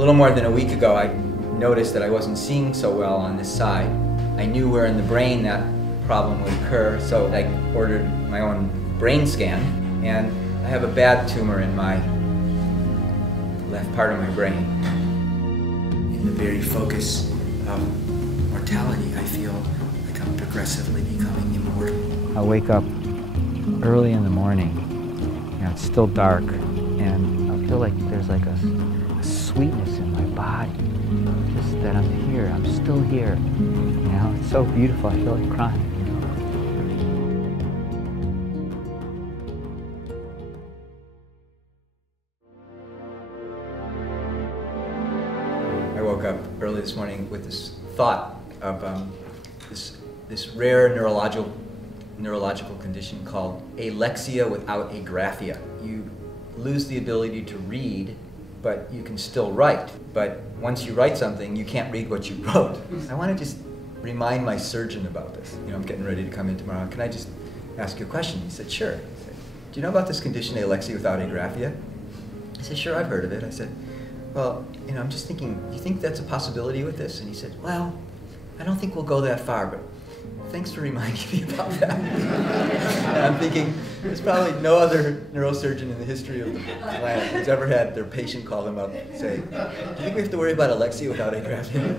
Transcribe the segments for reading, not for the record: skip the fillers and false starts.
little more than a week ago, I noticed that I wasn't seeing so well on this side. I knew where in the brain that problem would occur, so I ordered my own brain scan, and I have a bad tumor in my left part of my brain. In the very focus of mortality, I feel like I'm progressively becoming immortal. I wake up early in the morning, it's still dark, and I feel like there's like a sweetness in my body, just that I'm here, I'm still here. It's so beautiful, I feel like crying. I woke up early this morning with this thought of this rare neurological condition called alexia without agraphia. You lose the ability to read, but you can still write. But once you write something, you can't read what you wrote. I want to just remind my surgeon about this. I'm getting ready to come in tomorrow. Can I just ask you a question? He said, sure. He said, do you know about this condition, alexia without agraphia? I said, sure, I've heard of it. I said, well, I'm just thinking, do you think that's a possibility with this? And he said, well, I don't think we'll go that far, but thanks for reminding me about that. And I'm thinking, there's probably no other neurosurgeon in the history of the planet who's ever had their patient call them up and say, do you think we have to worry about alexia without agraphia?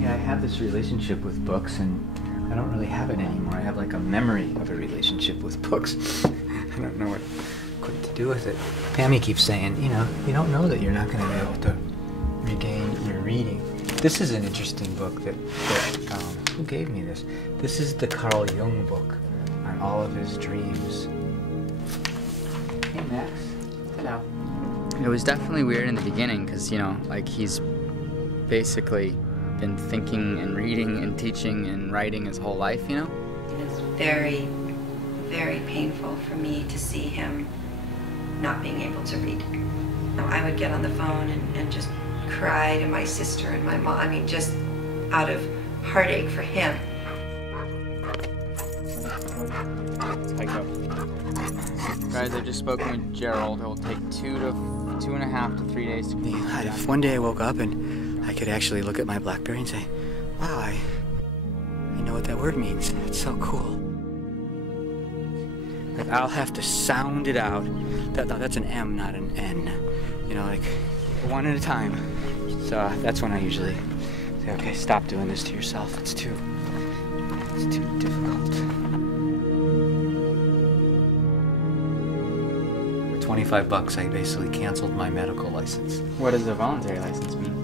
Yeah, I have this relationship with books, and I don't really have it anymore. I have like a memory of a relationship with books. I don't know what to do with it. Pammy keeps saying, you don't know that you're not going to be able to regain your reading. This is an interesting book that who gave me this? This is the Carl Jung book on all of his dreams. Hey Max. Hello. It was definitely weird in the beginning because, like he's basically been thinking and reading and teaching and writing his whole life, It's very, very painful for me to see him not being able to read. I would get on the phone and just cry to my sister and my mom, just out of heartache for him. Guys, I've just spoken with Gerald. It will take 2.5 to 3 days to complete. If one day I woke up and I could actually look at my BlackBerry and say, wow, I know what that word means. It's so cool. Like, I'll have to sound it out. That's an M, not an N. Like one at a time. So that's when I usually say, okay, stop doing this to yourself. It's too difficult. For $25, I basically canceled my medical license. What does a voluntary license mean?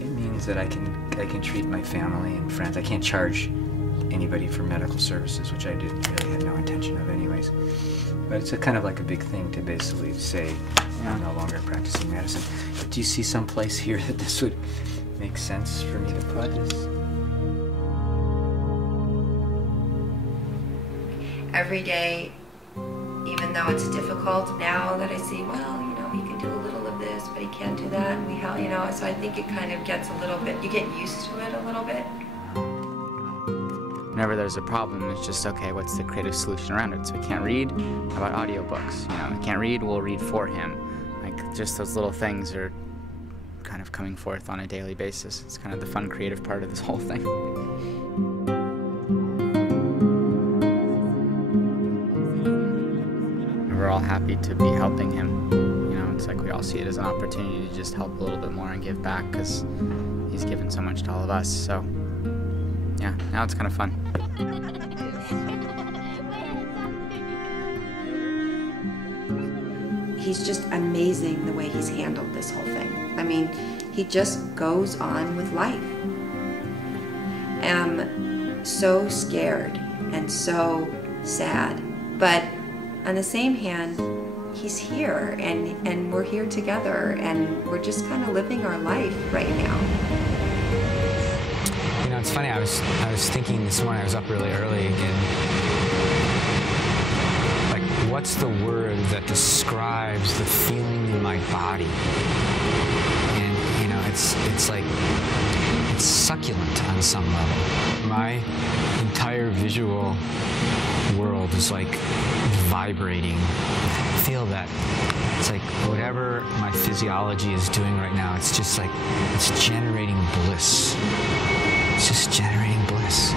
It means that I can treat my family and friends. I can't charge anybody for medical services, which I really had no intention of anyways. But it's kind of like a big thing to basically say, I'm no longer practicing medicine. But do you see some place here that this would make sense for me to put this? Every day, even though it's difficult, now that I see, well, he can do a little of this, but he can't do that, and so I think it kind of gets a little bit, you get used to it a little bit. Whenever there's a problem, it's just, okay, what's the creative solution around it? So he can't read, how about audiobooks? He can't read, we'll read for him. Like, just those little things are kind of coming forth on a daily basis. It's kind of the fun, creative part of this whole thing. We're all happy to be helping him. It's like we all see it as an opportunity to just help a little bit more and give back because he's given so much to all of us. So, yeah, now it's kind of fun. He's just amazing the way he's handled this whole thing. He just goes on with life. I'm so scared and so sad, but on the same hand, he's here and we're here together and we're just kind of living our life right now. It's funny, I was thinking this morning, I was up really early and like, what's the word that describes the feeling in my body? And it's like, it's succulent on some level. My entire vision visual world is like vibrating. I feel that it's like whatever my physiology is doing right now, it's just like, it's generating bliss. It's just generating bliss.